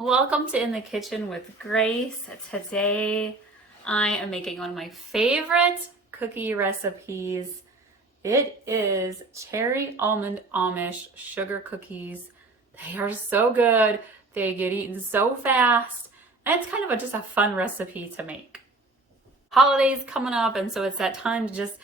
Welcome to In the Kitchen with Grace. Today I am making one of my favorite cookie recipes. It is cherry almond Amish sugar cookies. They are so good. They get eaten so fast. And it's kind of just a fun recipe to make. Holidays coming up, and so it's that time to just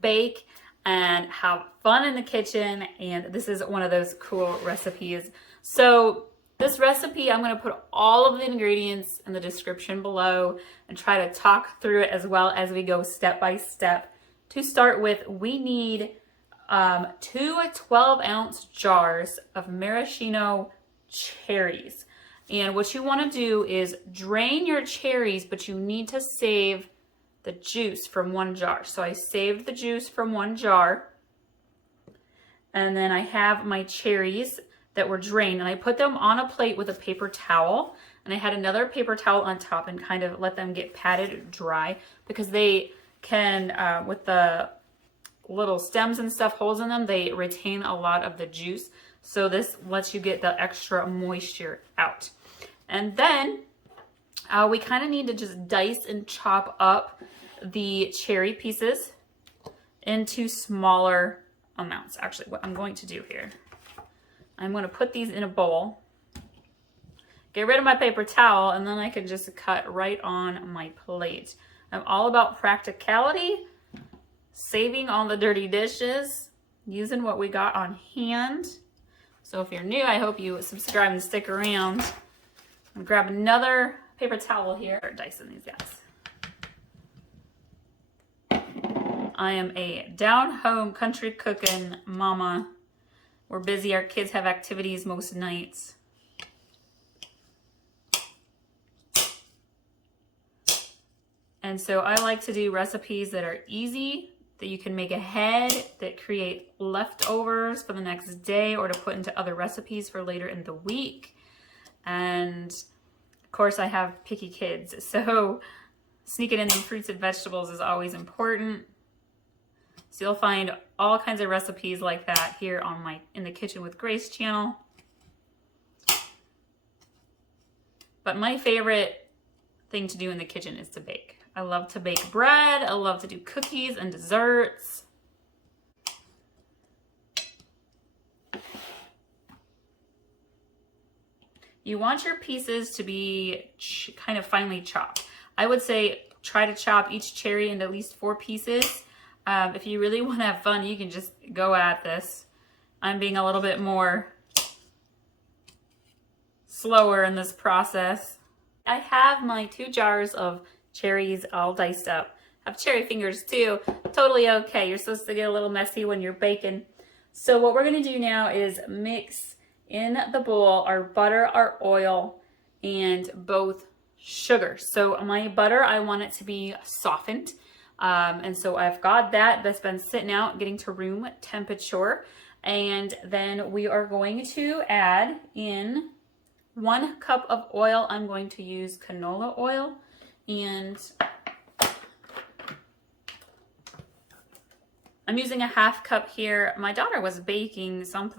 bake and have fun in the kitchen. And this is one of those cool recipes. So this recipe, I'm going to put all of the ingredients in the description below and try to talk through it as well as we go step by step. To start with, we need 2 12-ounce jars of maraschino cherries. And what you want to do is drain your cherries, but you need to save the juice from one jar. So I saved the juice from one jar. And then I have my cherries that were drained, and I put them on a plate with a paper towel, and I had another paper towel on top and kind of let them get patted dry, because they can, with the little stems and stuff, holes in them, they retain a lot of the juice. So this lets you get the extra moisture out. And then we kind of need to just dice and chop up the cherry pieces into smaller amounts. Actually, what I'm going to do here, I'm going to put these in a bowl, get rid of my paper towel, and then I can just cut right on my plate. I'm all about practicality, saving all the dirty dishes, using what we got on hand. So if you're new, I hope you subscribe and stick around. I'm going to grab another paper towel here. Start dicing these guys. I am a down-home country cooking mama. We're busy. Our kids have activities most nights. And so I like to do recipes that are easy, that you can make ahead, that create leftovers for the next day or to put into other recipes for later in the week. And of course, I have picky kids, so sneaking in some fruits and vegetables is always important. So you'll find all kinds of recipes like that here on my In the Kitchen with Grace channel. But my favorite thing to do in the kitchen is to bake. I love to bake bread. I love to do cookies and desserts. You want your pieces to be kind of finely chopped. I would say try to chop each cherry into at least 4 pieces. If you really want to have fun, you can just go at this. I'm being a little bit more slower in this process. I have my 2 jars of cherries all diced up. I have cherry fingers too. Totally okay. You're supposed to get a little messy when you're baking. So what we're going to do now is mix in the bowl our butter, our oil, and both sugar. So my butter, I want it to be softened. And so I've got that's been sitting out, getting to room temperature. And then we are going to add in 1 cup of oil. I'm going to use canola oil, and I'm using a 1/2 cup here. My daughter was baking some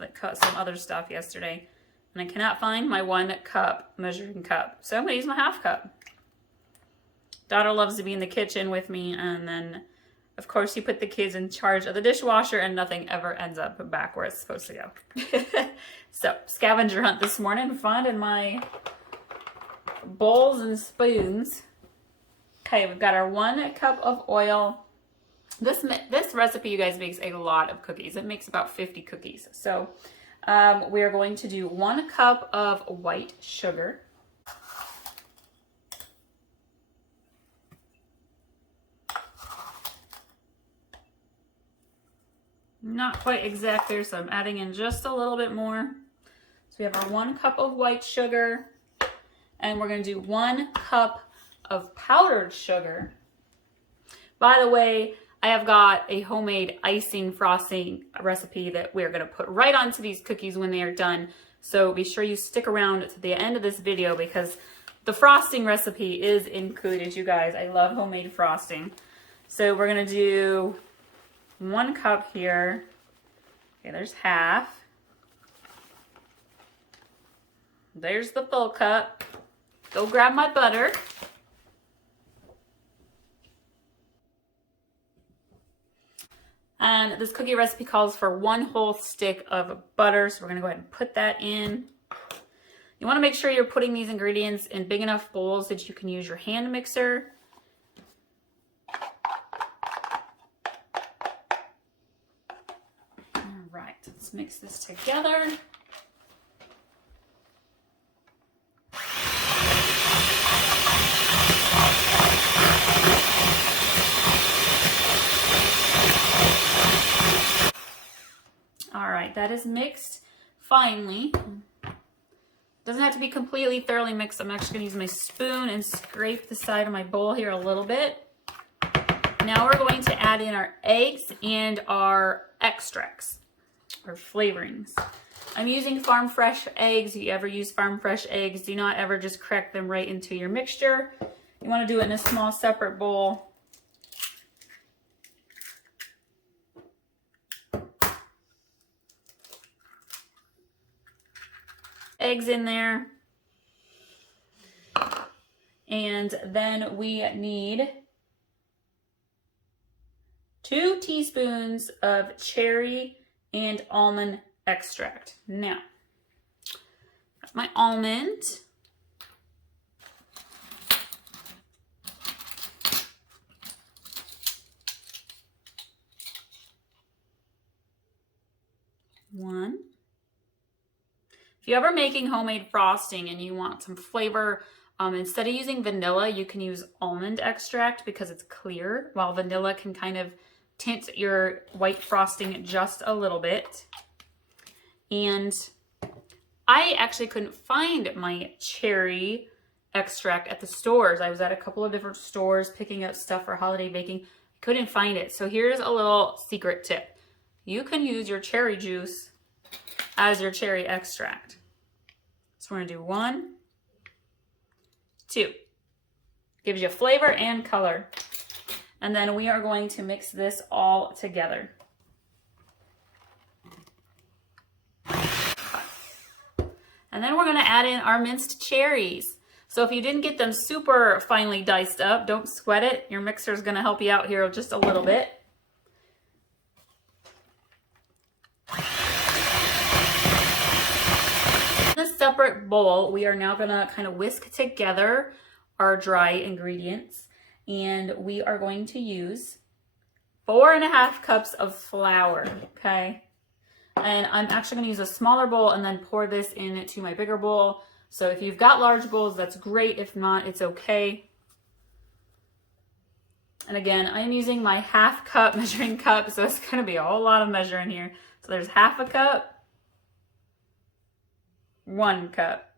other stuff yesterday, and I cannot find my 1 cup measuring cup. So I'm gonna use my 1/2 cup. Daughter loves to be in the kitchen with me, and then of course you put the kids in charge of the dishwasher and nothing ever ends up back where it's supposed to go. So scavenger hunt this morning, finding my bowls and spoons. Okay, we've got our 1 cup of oil. This recipe, you guys, makes a lot of cookies. It makes about 50 cookies. So we are going to do 1 cup of white sugar. Not quite exact there, so I'm adding in just a little bit more. So we have our 1 cup of white sugar, and we're going to do 1 cup of powdered sugar. By the way, I have got a homemade icing frosting recipe that we're going to put right onto these cookies when they are done. So be sure you stick around to the end of this video, because the frosting recipe is included, you guys. I love homemade frosting. So we're going to do 1 cup here. Okay, there's half. there's the full cup. Go grab my butter. And this cookie recipe calls for 1 whole stick of butter, so we're gonna go ahead and put that in. You wanna make sure you're putting these ingredients in big enough bowls that you can use your hand mixer. All right, let's mix this together. All right, that is mixed finely. Doesn't have to be completely thoroughly mixed. I'm actually gonna use my spoon and scrape the side of my bowl here a little bit. Now we're going to add in our eggs and our extracts, or flavorings. I'm using farm fresh eggs. If you ever use farm fresh eggs, do not ever just crack them right into your mixture. You wanna do it in a small separate bowl. Eggs in there. And then we need 2 teaspoons of cherry and almond extract. Now, my almond. One. If you're ever making homemade frosting and you want some flavor, instead of using vanilla, you can use almond extract because it's clear, while vanilla can kind of tint your white frosting just a little bit. And I actually couldn't find my cherry extract at the stores. I was at a couple of different stores picking up stuff for holiday baking. Couldn't find it. So here's a little secret tip. You can use your cherry juice as your cherry extract. So we're gonna do 1, 2. Gives you flavor and color. And then we are going to mix this all together. And then we're gonna add in our minced cherries. So if you didn't get them super finely diced up, don't sweat it. Your mixer is gonna help you out here just a little bit. In a separate bowl, we are now gonna kind of whisk together our dry ingredients, and we are going to use 4.5 cups of flour, okay? And I'm actually gonna use a smaller bowl and then pour this into my bigger bowl. So if you've got large bowls, that's great. If not, it's okay. And again, I'm using my 1/2 cup measuring cup, so it's gonna be a whole lot of measuring here. So there's 1/2 cup, 1 cup,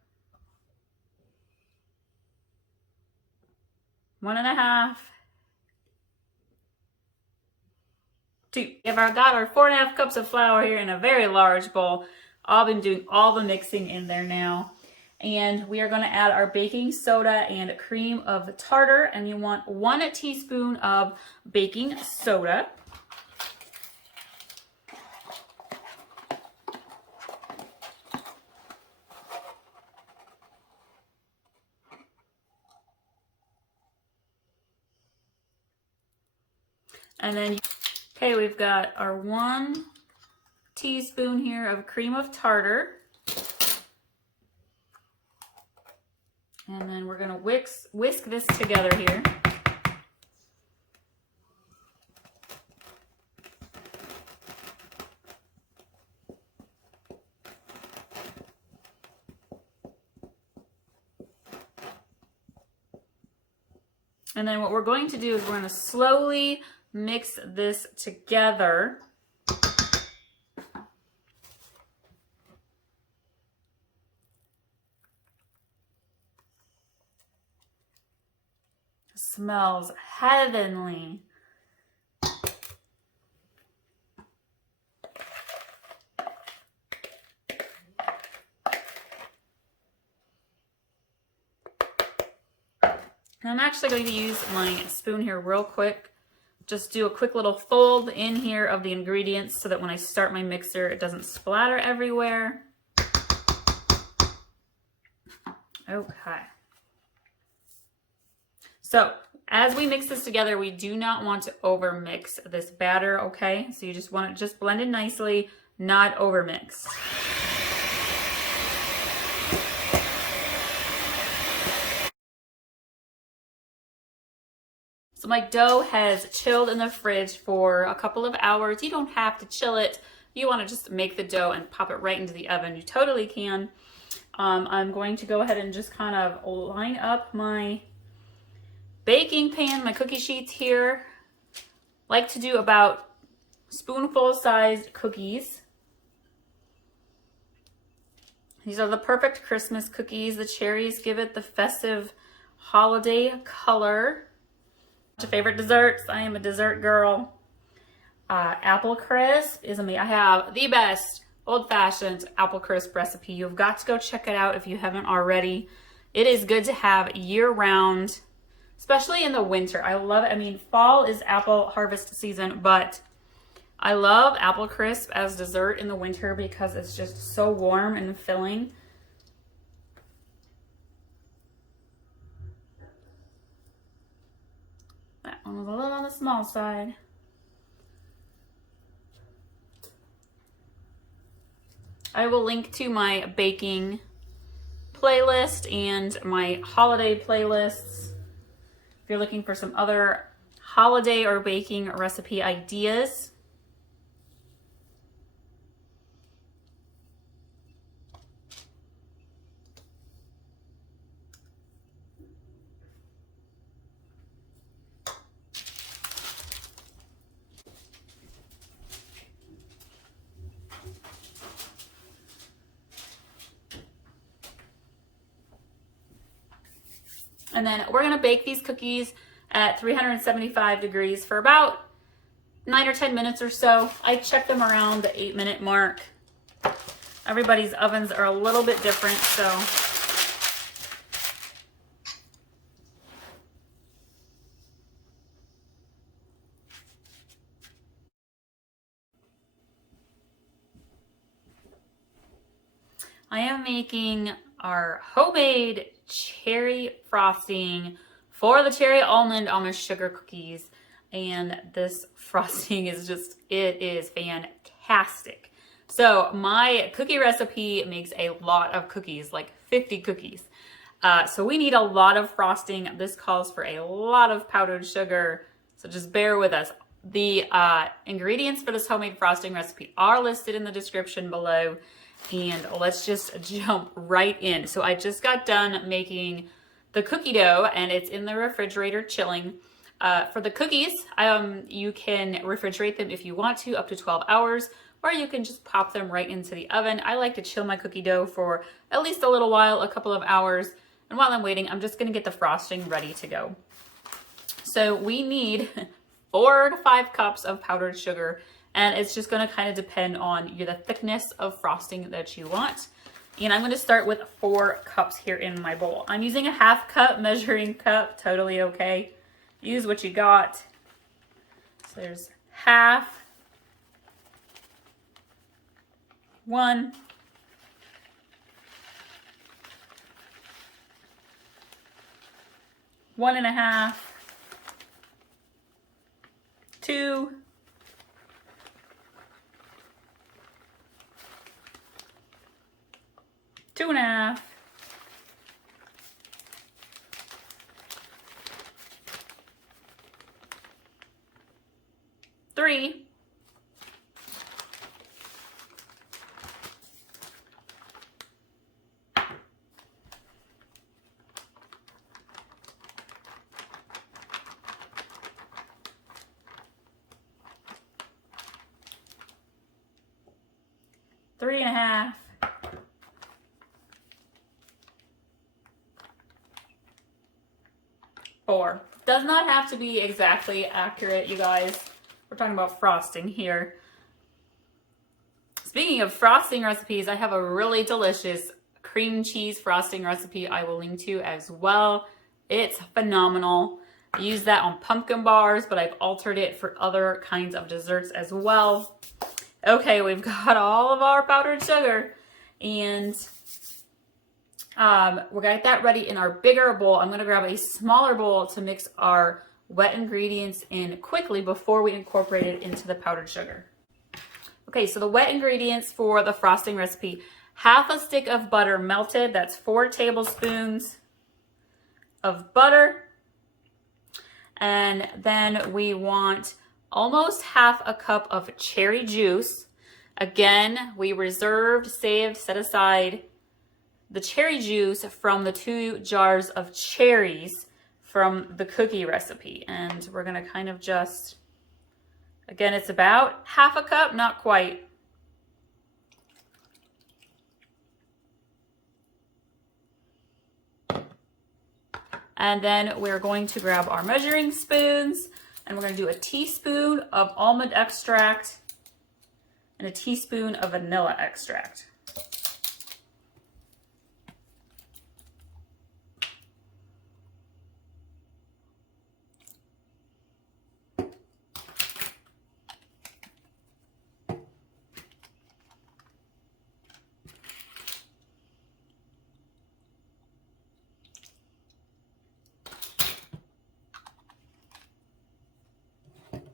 1.5, 2. If I've got our 4.5 cups of flour here in a very large bowl, I've been doing all the mixing in there now. And we are gonna add our baking soda and cream of tartar, and you want 1 teaspoon of baking soda. And then, okay, we've got our 1 teaspoon here of cream of tartar. And then we're gonna whisk this together here. And then what we're going to do is we're gonna slowly mix this together. Smells heavenly. And I'm actually going to use my spoon here real quick. Just do a quick little fold in here of the ingredients so that when I start my mixer, it doesn't splatter everywhere. Okay. So as we mix this together, we do not want to over mix this batter, okay? So you just want to just blend it nicely, not over mix. So my dough has chilled in the fridge for a couple of hours. You don't have to chill it. You want to just make the dough and pop it right into the oven. You totally can. I'm going to go ahead and just kind of line up my baking pan, my cookie sheets here. Like to do about spoonful sized cookies. These are the perfect Christmas cookies. The cherries give it the festive holiday color. Your favorite desserts? I am a dessert girl. Apple crisp is amazing. I have the best old-fashioned apple crisp recipe. You've got to go check it out if you haven't already. It is good to have year-round, especially in the winter. I love it. I mean, fall is apple harvest season, but I love apple crisp as dessert in the winter because it's just so warm and filling. That one was a little on the small side. I will link to my baking playlist and my holiday playlists if you're looking for some other holiday or baking recipe ideas. And then we're gonna bake these cookies at 375 degrees for about 9 or 10 minutes or so. I check them around the 8-minute mark. Everybody's ovens are a little bit different, so. I am making our homemade cherry frosting for the cherry almond almond sugar cookies, and this frosting is just, it is fantastic. So my cookie recipe makes a lot of cookies, like 50 cookies. So we need a lot of frosting. This calls for a lot of powdered sugar, so just bear with us. The ingredients for this homemade frosting recipe are listed in the description below. And let's just jump right in. So I just got done making the cookie dough and it's in the refrigerator chilling. For the cookies, you can refrigerate them if you want to, up to 12 hours, or you can just pop them right into the oven. I like to chill my cookie dough for at least a little while, a couple of hours. And while I'm waiting, I'm just gonna get the frosting ready to go. So we need 4 to 5 cups of powdered sugar. And it's just gonna kind of depend on the thickness of frosting that you want. And I'm gonna start with 4 cups here in my bowl. I'm using a 1/2 cup measuring cup, totally okay. Use what you got. So there's 1/2, 1, 1.5, 2, 2.5, 3, 3.5, 4. Does not have to be exactly accurate, you guys. We're talking about frosting here. Speaking of frosting recipes, I have a really delicious cream cheese frosting recipe I will link to as well. It's phenomenal. I use that on pumpkin bars, but I've altered it for other kinds of desserts as well. Okay, we've got all of our powdered sugar, and We're gonna get that ready in our bigger bowl. I'm gonna grab a smaller bowl to mix our wet ingredients in quickly before we incorporate it into the powdered sugar. Okay, so the wet ingredients for the frosting recipe: half a stick of butter melted, that's 4 tablespoons of butter. And then we want almost half a cup of cherry juice. Again, we reserved, saved, set aside the cherry juice from the 2 jars of cherries from the cookie recipe. And we're gonna kind of just, again, it's about half a cup, not quite. And then we're going to grab our measuring spoons, and we're going to do a teaspoon of almond extract and a teaspoon of vanilla extract.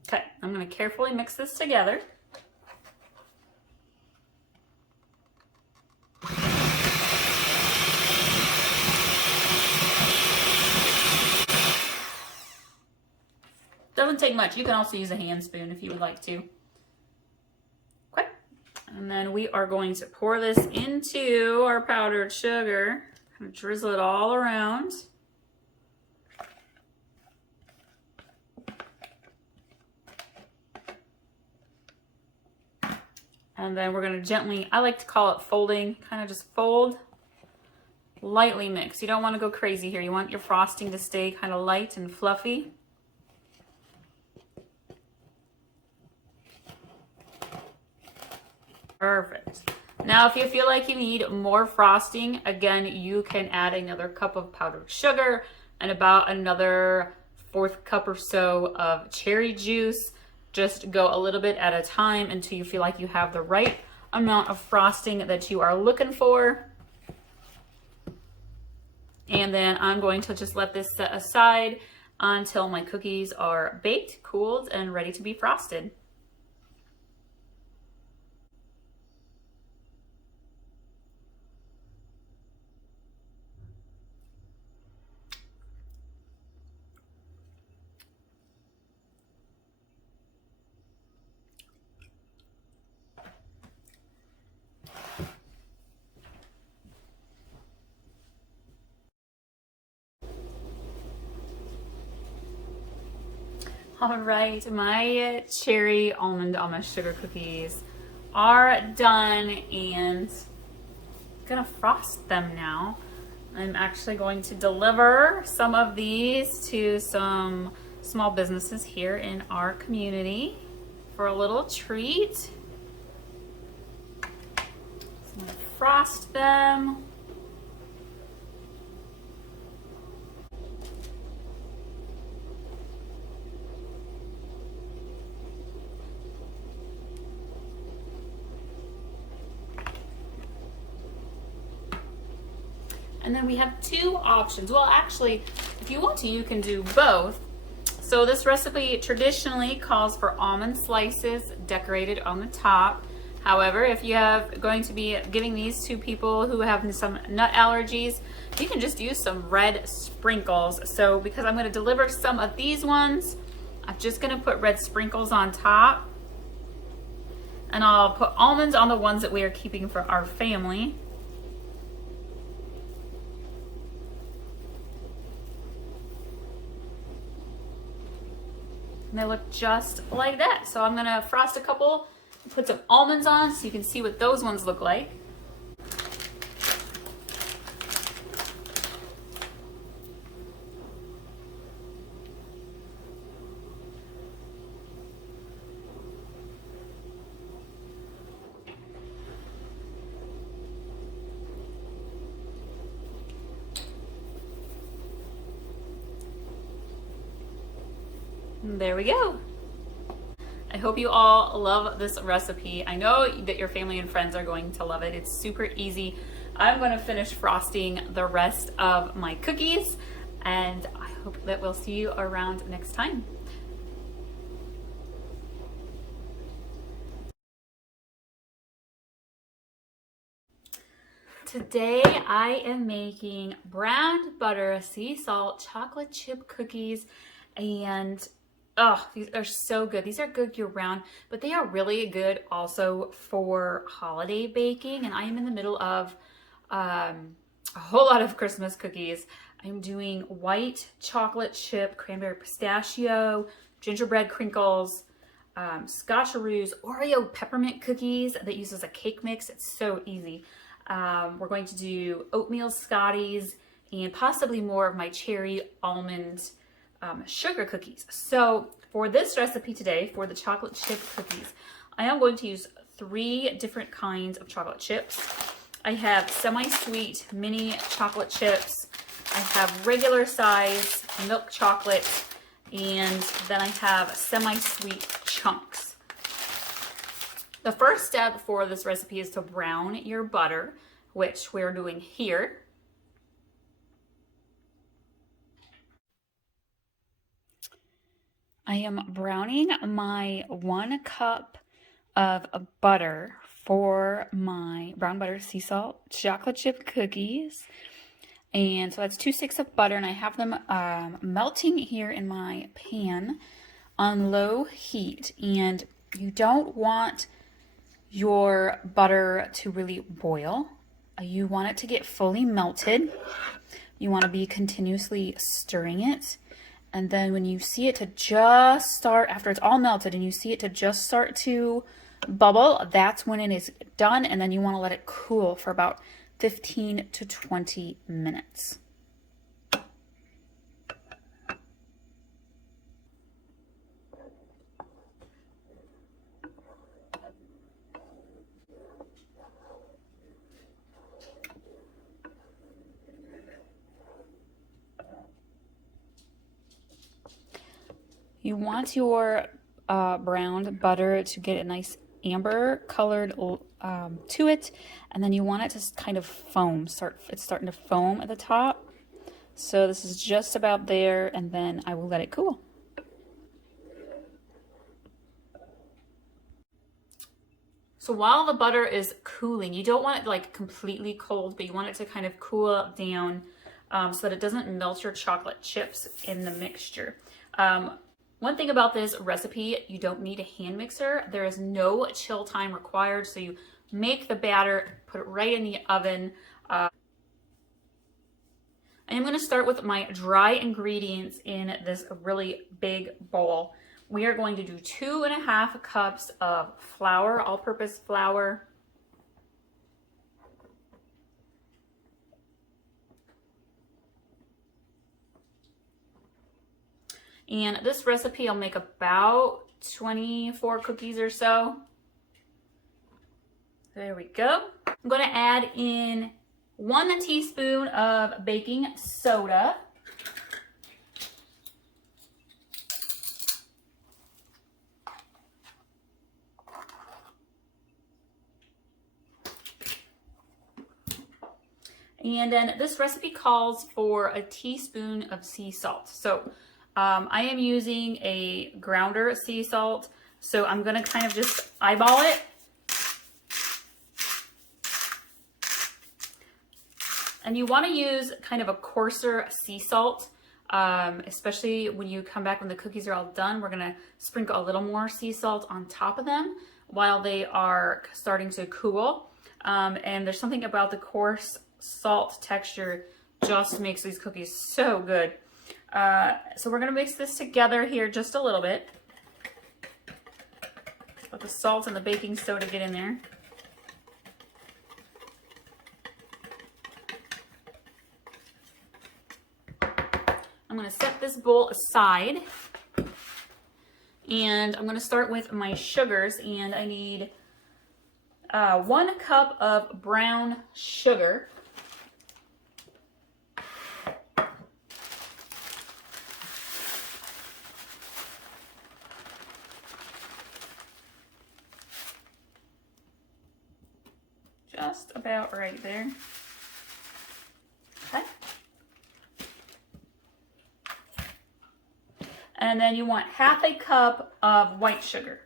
Okay, I'm going to carefully mix this together. Doesn't take much. You can also use a hand spoon if you would like to. Okay, and then we are going to pour this into our powdered sugar. Kind of drizzle it all around. And then we're going to gently, I like to call it folding, kind of just fold, lightly mix. You don't want to go crazy here. You want your frosting to stay kind of light and fluffy. Perfect. Now, if you feel like you need more frosting, again, you can add another cup of powdered sugar and about another 1/4 cup or so of cherry juice. Just go a little bit at a time until you feel like you have the right amount of frosting that you are looking for. And then I'm going to just let this set aside until my cookies are baked, cooled, and ready to be frosted. All right, my cherry almond almost sugar cookies are done, and I'm gonna frost them now. I'm actually going to deliver some of these to some small businesses here in our community for a little treat. So I'm gonna frost them. And then we have 2 options. Well, actually, if you want to, you can do both. So this recipe traditionally calls for almond slices decorated on the top. However, if you have going to be giving these to people who have some nut allergies, you can just use some red sprinkles. So because I'm going to deliver some of these ones, I'm just going to put red sprinkles on top. And I'll put almonds on the ones that we are keeping for our family. And they look just like that. So I'm gonna frost a couple, put some almonds on so you can see what those ones look like. There we go. I hope you all love this recipe. I know that your family and friends are going to love it. It's super easy I'm gonna finish frosting the rest of my cookies, and I hope that we'll see you around next time. Today I am making brown butter sea salt chocolate chip cookies, and oh, these are so good. These are good year round, but they are really good also for holiday baking. And I am in the middle of a whole lot of Christmas cookies. I'm doing white chocolate chip, cranberry pistachio, gingerbread crinkles, scotcheroos, Oreo peppermint cookies that uses a cake mix. It's so easy. We're going to do oatmeal Scotties and possibly more of my cherry almond sugar cookies. So for this recipe today, for the chocolate chip cookies, I am going to use 3 different kinds of chocolate chips. I have semi-sweet mini chocolate chips. I have regular size milk chocolate, and then I have semi-sweet chunks. The first step for this recipe is to brown your butter, which we're doing here. I am browning my 1 cup of butter for my brown butter sea salt chocolate chip cookies. And so that's 2 sticks of butter, and I have them melting here in my pan on low heat. And you don't want your butter to really boil. You want it to get fully melted. You want to be continuously stirring it. And then when you see it to just start, after it's all melted and you see it to just start to bubble, that's when it is done. And then you want to let it cool for about 15 to 20 minutes. You want your browned butter to get a nice amber colored to it, and then you want it to kind of foam. It's starting to foam at the top. So this is just about there, and then I will let it cool. So while the butter is cooling, you don't want it like completely cold, but you want it to kind of cool down so that it doesn't melt your chocolate chips in the mixture. One thing about this recipe, you don't need a hand mixer. There is no chill time required, so you make the batter, put it right in the oven. I am going to start with my dry ingredients in this really big bowl. We are going to do 2.5 cups of flour, all-purpose flour. And this recipe, I'll make about 24 cookies or so. There we go. I'm going to add in 1 teaspoon of baking soda. And then this recipe calls for a teaspoon of sea salt. So I am using a grounder sea salt. So I'm going to kind of just eyeball it. And you want to use kind of a coarser sea salt, especially when you come back when the cookies are all done. We're going to sprinkle a little more sea salt on top of them while they are starting to cool. And there's something about the coarse salt texture just makes these cookies so good. So we're going to mix this together here just a little bit. Let the salt and the baking soda get in there. I'm going to set this bowl aside, and I'm going to start with my sugars, and I need 1 cup of brown sugar. Just about right there. And then you want half a cup of white sugar.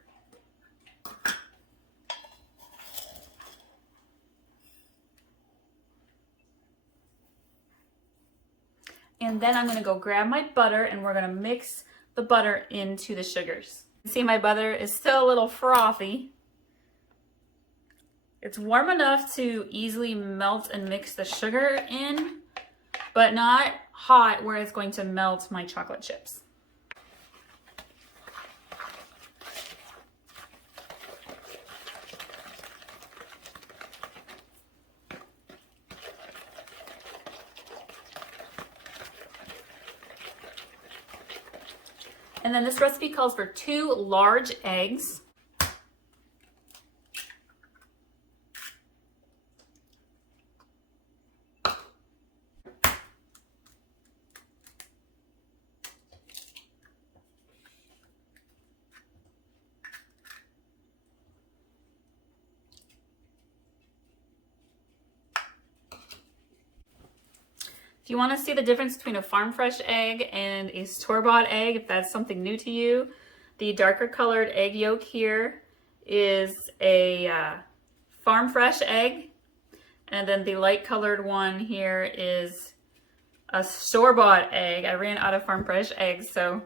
And then I'm going to go grab my butter and we're going to mix the butter into the sugars. See, my butter is still a little frothy. It's warm enough to easily melt and mix the sugar in, but not hot where it's going to melt my chocolate chips. And then this recipe calls for 2 large eggs. If you want to see the difference between a farm fresh egg and a store-bought egg, if that's something new to you, the darker colored egg yolk here is a farm fresh egg, and then the light colored one here is a store-bought egg. I ran out of farm fresh eggs, so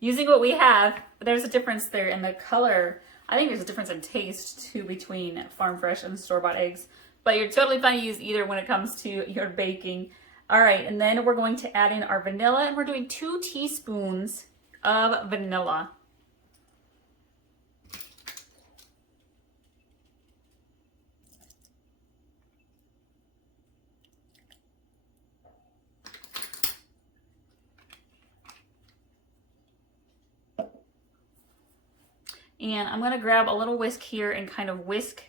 using what we have, but there's a difference there in the color. I think there's a difference in taste too between farm fresh and store-bought eggs, but you're totally fine to use either when it comes to your baking. All right, and then we're going to add in our vanilla, and we're doing 2 teaspoons of vanilla. And I'm gonna grab a little whisk here and kind of whisk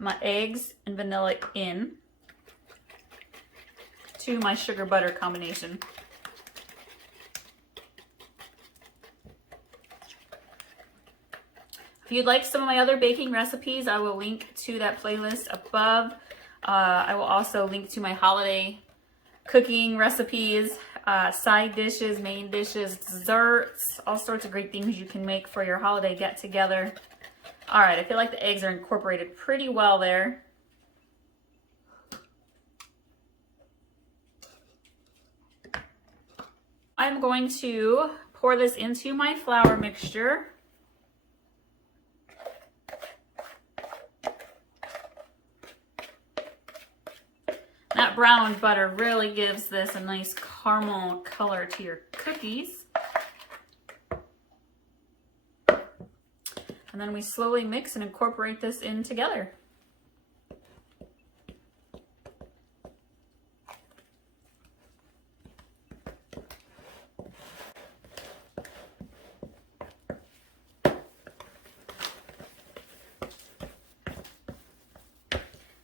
my eggs and vanilla in to my sugar butter combination. If you'd like some of my other baking recipes, I will link to that playlist above. I will also link to my holiday cooking recipes, side dishes, main dishes, desserts, all sorts of great things you can make for your holiday get-together. All right, I feel like the eggs are incorporated pretty well there. I'm going to pour this into my flour mixture. That brown butter really gives this a nice caramel color to your cookies. And then we slowly mix and incorporate this in together.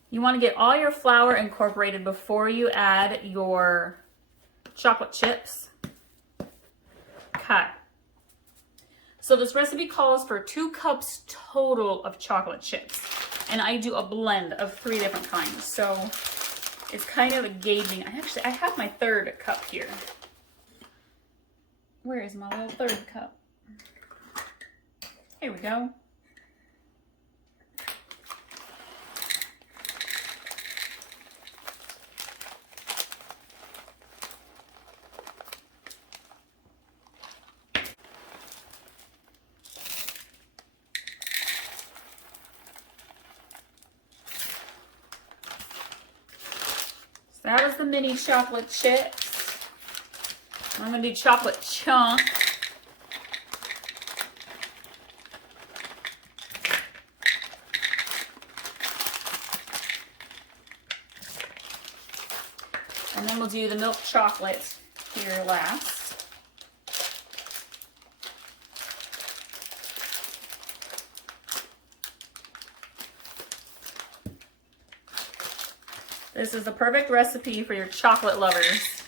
You want to get all your flour incorporated before you add your chocolate chips. Okay. So this recipe calls for 2 cups total of chocolate chips. And I do a blend of 3 different kinds. So it's kind of a gauging. I have my 3rd cup here. Where is my little 3rd cup? Here we go. That was the mini chocolate chips. I'm going to do chocolate chunk. And then we'll do the milk chocolate here last. This is the perfect recipe for your chocolate lovers.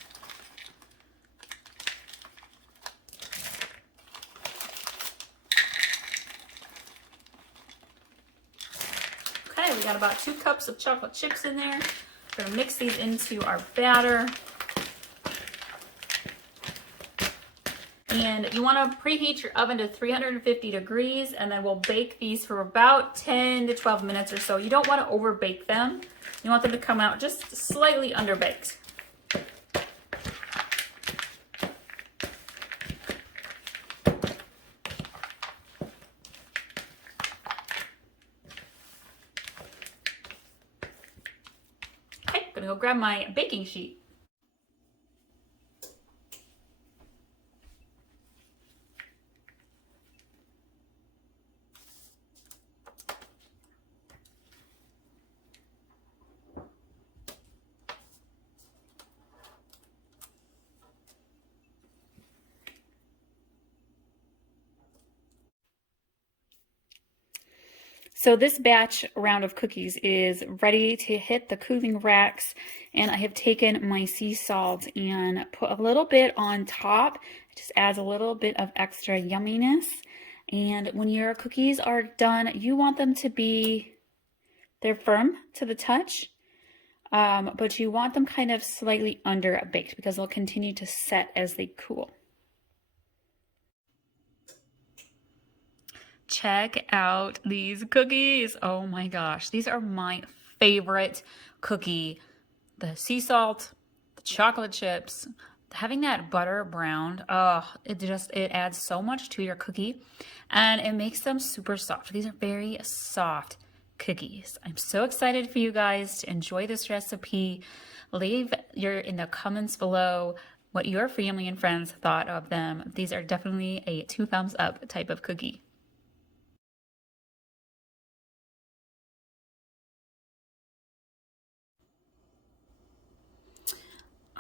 Okay, we got about 2 cups of chocolate chips in there. We're gonna mix these into our batter. And you want to preheat your oven to 350 degrees, and then we'll bake these for about 10 to 12 minutes or so. You don't want to over bake them. You want them to come out just slightly underbaked. Okay, I'm gonna go grab my baking sheet. So this batch round of cookies is ready to hit the cooling racks, and I have taken my sea salt and put a little bit on top. It just adds a little bit of extra yumminess. And when your cookies are done, you want them to be, they're firm to the touch, but you want them kind of slightly under baked because they'll continue to set as they cool. Check out these cookies. Oh my gosh, these are my favorite cookie. The sea salt, the chocolate chips, having that butter browned, it adds so much to your cookie, and it makes them super soft. These are very soft cookies. I'm so excited for you guys to enjoy this recipe. Leave in the comments below what your family and friends thought of them. These are definitely a 2 thumbs up type of cookie.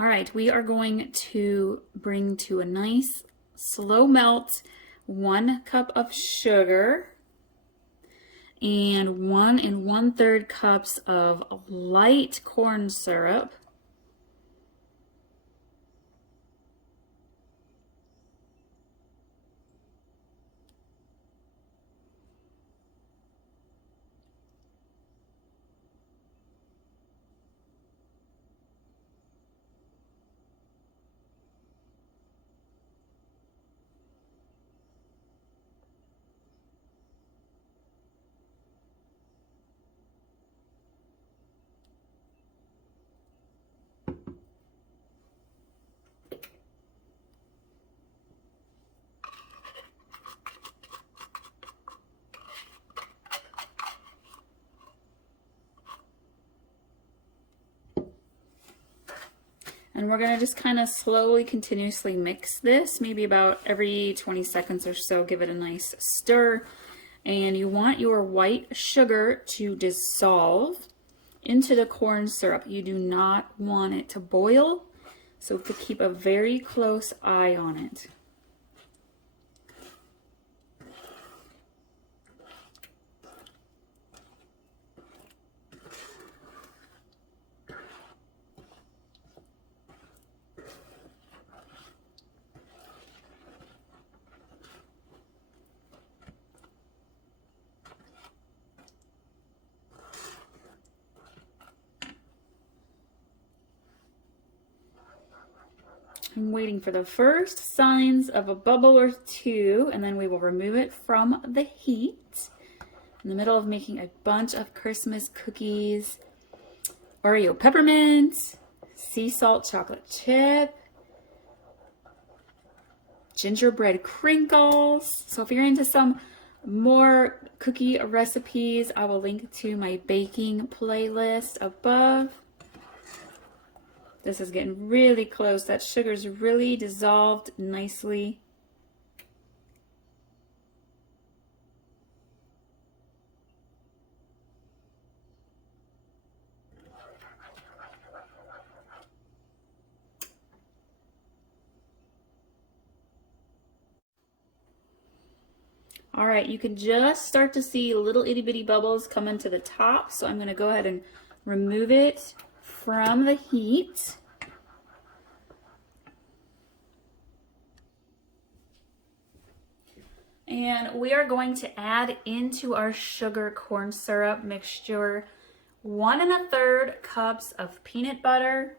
All right, we are going to bring to a nice slow melt 1 cup of sugar and 1 1/3 cups of light corn syrup. And we're gonna just kind of slowly, continuously mix this, maybe about every 20 seconds or so, give it a nice stir. And you want your white sugar to dissolve into the corn syrup. You do not want it to boil, so to keep a very close eye on it. I'm waiting for the first signs of a bubble or two, and then we will remove it from the heat. In the middle of making a bunch of Christmas cookies, Oreo peppermint, sea salt chocolate chip, gingerbread crinkles. So if you're into some more cookie recipes, I will link to my baking playlist above. This is getting really close. That sugar's really dissolved nicely. All right, you can just start to see little itty bitty bubbles come into the top. So I'm going to go ahead and remove it from the heat. And we are going to add into our sugar corn syrup mixture 1 1/3 cups of peanut butter,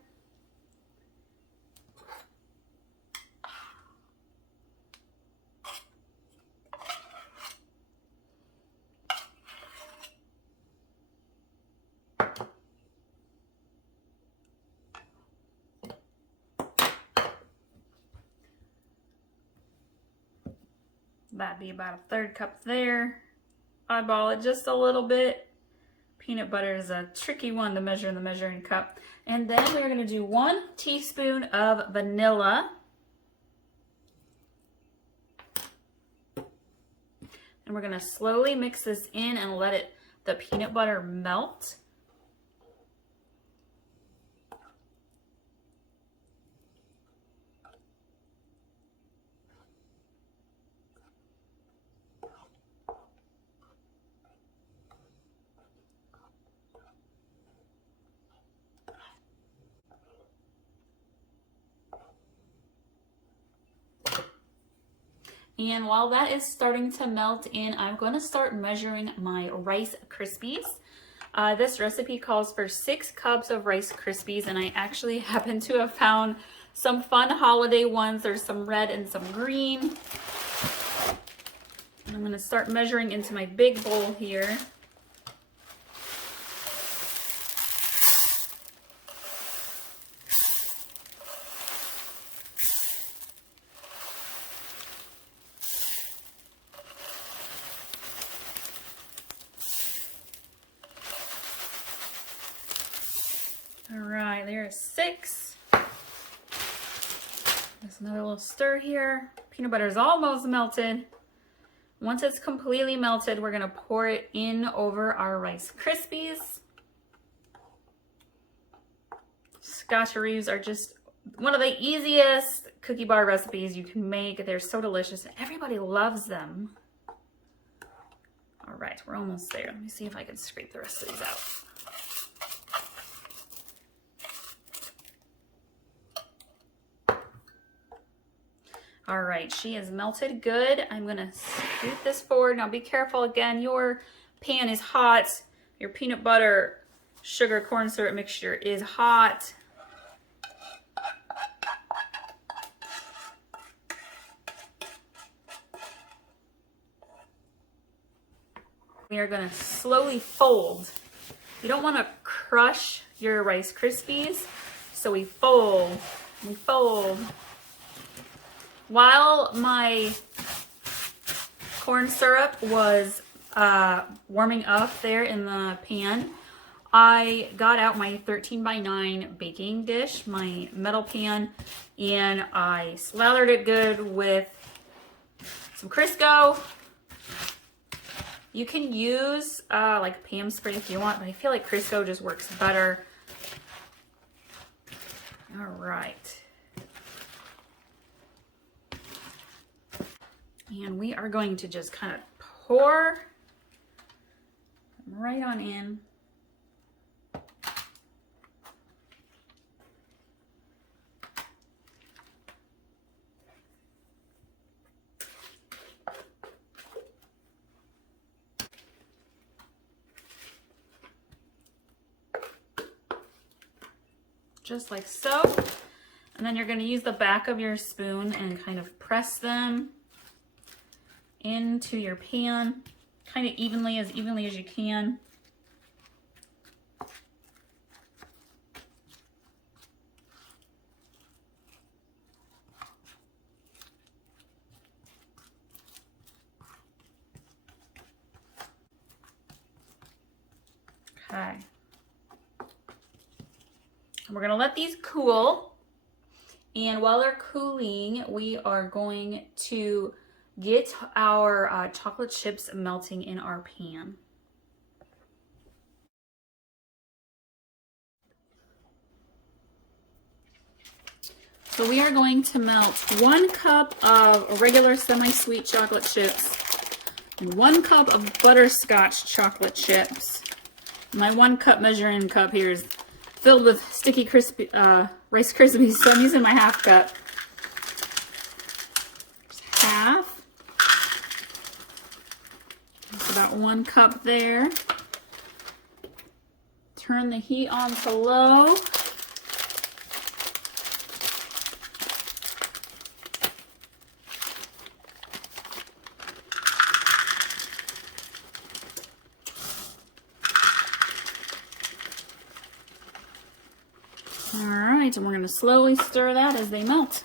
that'd be about a 1/3 cup there. Eyeball it just a little bit. Peanut butter is a tricky one to measure in the measuring cup. And then we're going to do 1 teaspoon of vanilla. And we're going to slowly mix this in and let the peanut butter melt. And while that is starting to melt in, I'm going to start measuring my Rice Krispies. This recipe calls for 6 cups of Rice Krispies, and I actually happen to have found some fun holiday ones. There's some red and some green. And I'm going to start measuring into my big bowl here. All right, there's 6. There's another little stir here. Peanut butter is almost melted. Once it's completely melted, we're gonna pour it in over our Rice Krispies. Scotcheroos are just one of the easiest cookie bar recipes you can make. They're so delicious and everybody loves them. All right, we're almost there. Let me see if I can scrape the rest of these out. All right, she is melted good. I'm gonna scoot this forward. Now be careful again, your pan is hot. Your peanut butter, sugar, corn syrup mixture is hot. We are gonna slowly fold. You don't wanna crush your Rice Krispies, so we fold, we fold. While my corn syrup was warming up there in the pan, I got out my 13x9 baking dish, my metal pan, and I slathered it good with some Crisco. You can use like Pam spray if you want, but I feel like Crisco just works better. All right. And we are going to just kind of pour right on in. Just like so. And then you're going to use the back of your spoon and kind of press them into your pan, kind of evenly as you can. Okay. And we're gonna let these cool. And while they're cooling, we are going to get our chocolate chips melting in our pan. So we are going to melt 1 cup of regular semi-sweet chocolate chips and 1 cup of butterscotch chocolate chips. My 1 cup measuring cup here is filled with sticky crispy Rice Krispies, so I'm using my 1/2 cup. Just half. That's about 1 cup there. Turn the heat on to low. All right, and we're going to slowly stir that as they melt.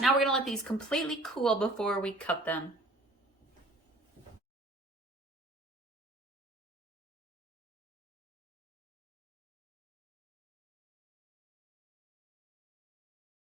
Now we're gonna let these completely cool before we cut them.